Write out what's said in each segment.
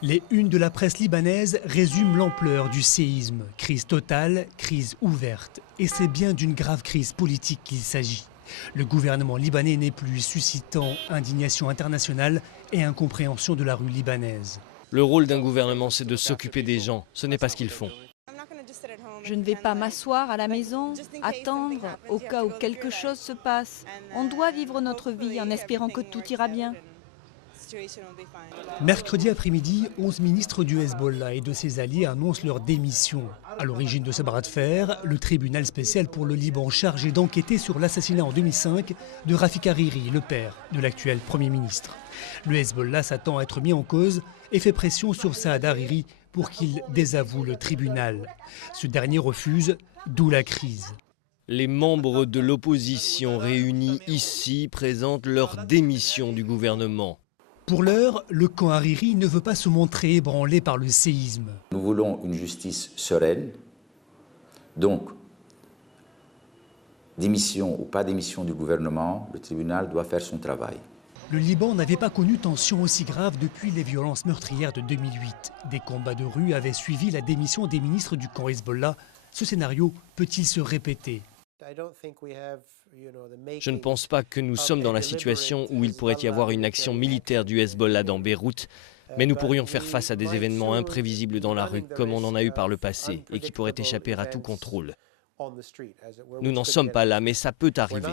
Les unes de la presse libanaise résument l'ampleur du séisme. Crise totale, crise ouverte. Et c'est bien d'une grave crise politique qu'il s'agit. Le gouvernement libanais n'est plus, suscitant indignation internationale et incompréhension de la rue libanaise. Le rôle d'un gouvernement, c'est de s'occuper des gens. Ce n'est pas ce qu'ils font. Je ne vais pas m'asseoir à la maison, attendre au cas où quelque chose se passe. On doit vivre notre vie en espérant que tout ira bien. Mercredi après-midi, 11 ministres du Hezbollah et de ses alliés annoncent leur démission. À l'origine de ce bras de fer, le tribunal spécial pour le Liban chargé d'enquêter sur l'assassinat en 2005 de Rafik Hariri, le père de l'actuel Premier ministre. Le Hezbollah s'attend à être mis en cause et fait pression sur Saad Hariri pour qu'il désavoue le tribunal. Ce dernier refuse, d'où la crise. Les membres de l'opposition réunis ici présentent leur démission du gouvernement. Pour l'heure, le camp Hariri ne veut pas se montrer ébranlé par le séisme. Nous voulons une justice sereine, donc démission ou pas démission du gouvernement, le tribunal doit faire son travail. Le Liban n'avait pas connu tension aussi grave depuis les violences meurtrières de 2008. Des combats de rue avaient suivi la démission des ministres du camp Hezbollah. Ce scénario peut-il se répéter ? Je ne pense pas que nous sommes dans la situation où il pourrait y avoir une action militaire du Hezbollah dans Beyrouth, mais nous pourrions faire face à des événements imprévisibles dans la rue, comme on en a eu par le passé, et qui pourraient échapper à tout contrôle. Nous n'en sommes pas là, mais ça peut arriver.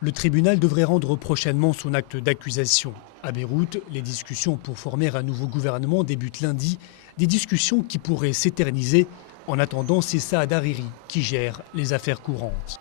Le tribunal devrait rendre prochainement son acte d'accusation. À Beyrouth, les discussions pour former un nouveau gouvernement débutent lundi, des discussions qui pourraient s'éterniser. En attendant, c'est Saad Hariri qui gère les affaires courantes.